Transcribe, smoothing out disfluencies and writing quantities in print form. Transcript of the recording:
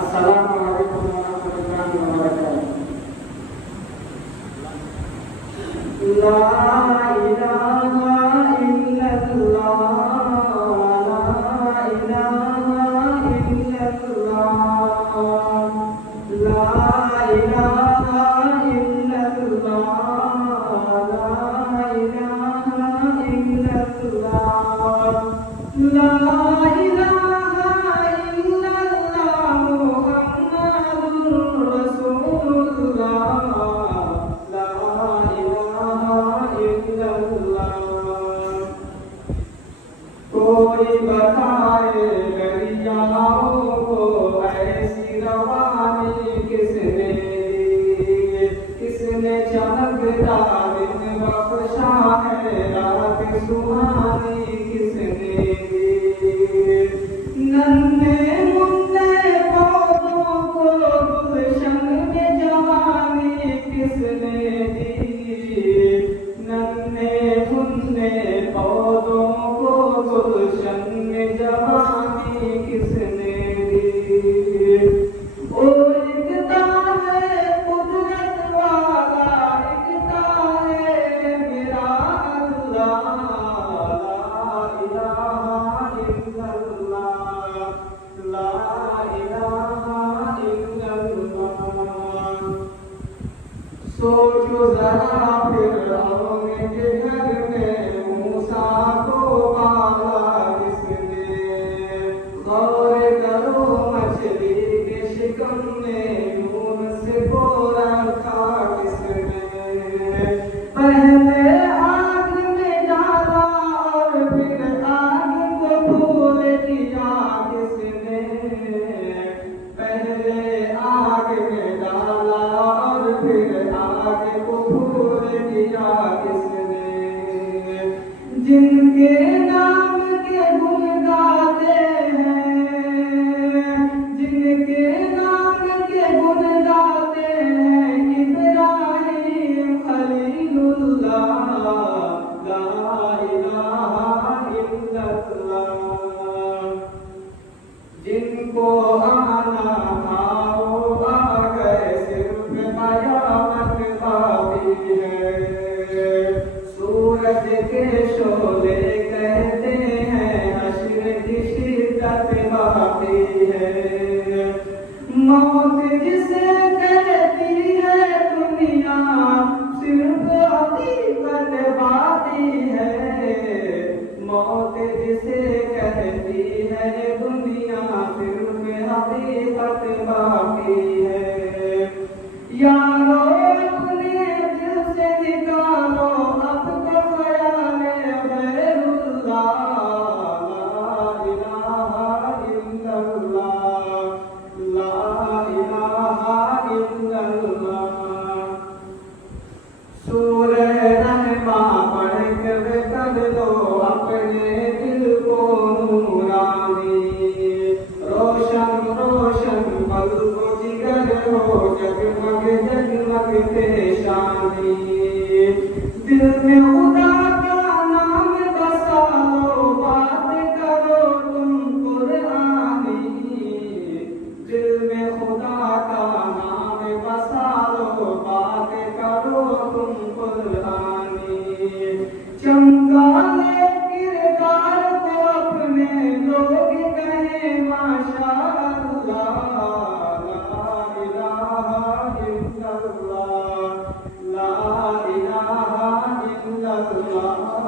Assalamualaikum warahmatullahi wabarakatuh. La ilaha illallah, la ilaha illallah, la ilaha illallah, la ilaha illallah, la ilaha illallah, Muhammadur Rasulullah, la ilaha illallah. कोई बताए दरियाओं को ऐसी रवानी किसने दी, किसने चमकता दिन बख्शा है रात सुहानी किसने दी। नन्हे मुन्ने पौधों को गुलशन में जवानी किसने दी, नन्हे मुन्ने पौधों को गुलशन में जवानी किसने दी। ओ लिखता है कुदरत वाला, लिखता है मेरा अल्लाह, ला इलाहा इल्लल्लाह, ला इलाहा इल्लल्लाह। सोचो जरा फिरऔन के घर में मूसा को पाला किसने, गौर करो मछली के शिकम में यूनुस को रखा किसने। पहले आग में डाला और फिर आग को फूल दिया किसने, पहले आग में डाला और फिर आग को फूल दिया किसने। जिनके नाम के गुण गाते हैं, जिनके नाम के गुण गाते हैं इब्राहिम खलीलुल्लाह, ला इलाहा इल्लल्लाह। जिनको आना था वो आ गए, सिर्फ कयामत बाकी है। सूरज के शोले कहते हैं हश्र की शिद्दत बाकी है। मौत जिसे कहती है दुनिया सिर्फ हकीकत बाकी है, मौत जिसे कहती है दुनिया सिर्फ हकीकत बाकी है। यारो अपने दिल से निकालो अब तो ख्याल गैरुल्लाह, ला इलाहा इल्लल्लाह, ला इलाहा इल्लल्लाह। सूरह रहमा पढ़ कर लो अपने दिल को नूरानी, रोशन रोशन पल को जिगर हो जगमग जगमग पेशानी। दिल में खुदा का नाम बसा लो, बात करो तुम कुरानी, दिल में खुदा का नाम बसा लो, बात करो तुम कुरानी। चमका ले किरदार को अपने, लोग कहें माशाअल्लाह, ला इलाहा इल्लल्लाह, ला इलाहा इल्लल्लाह।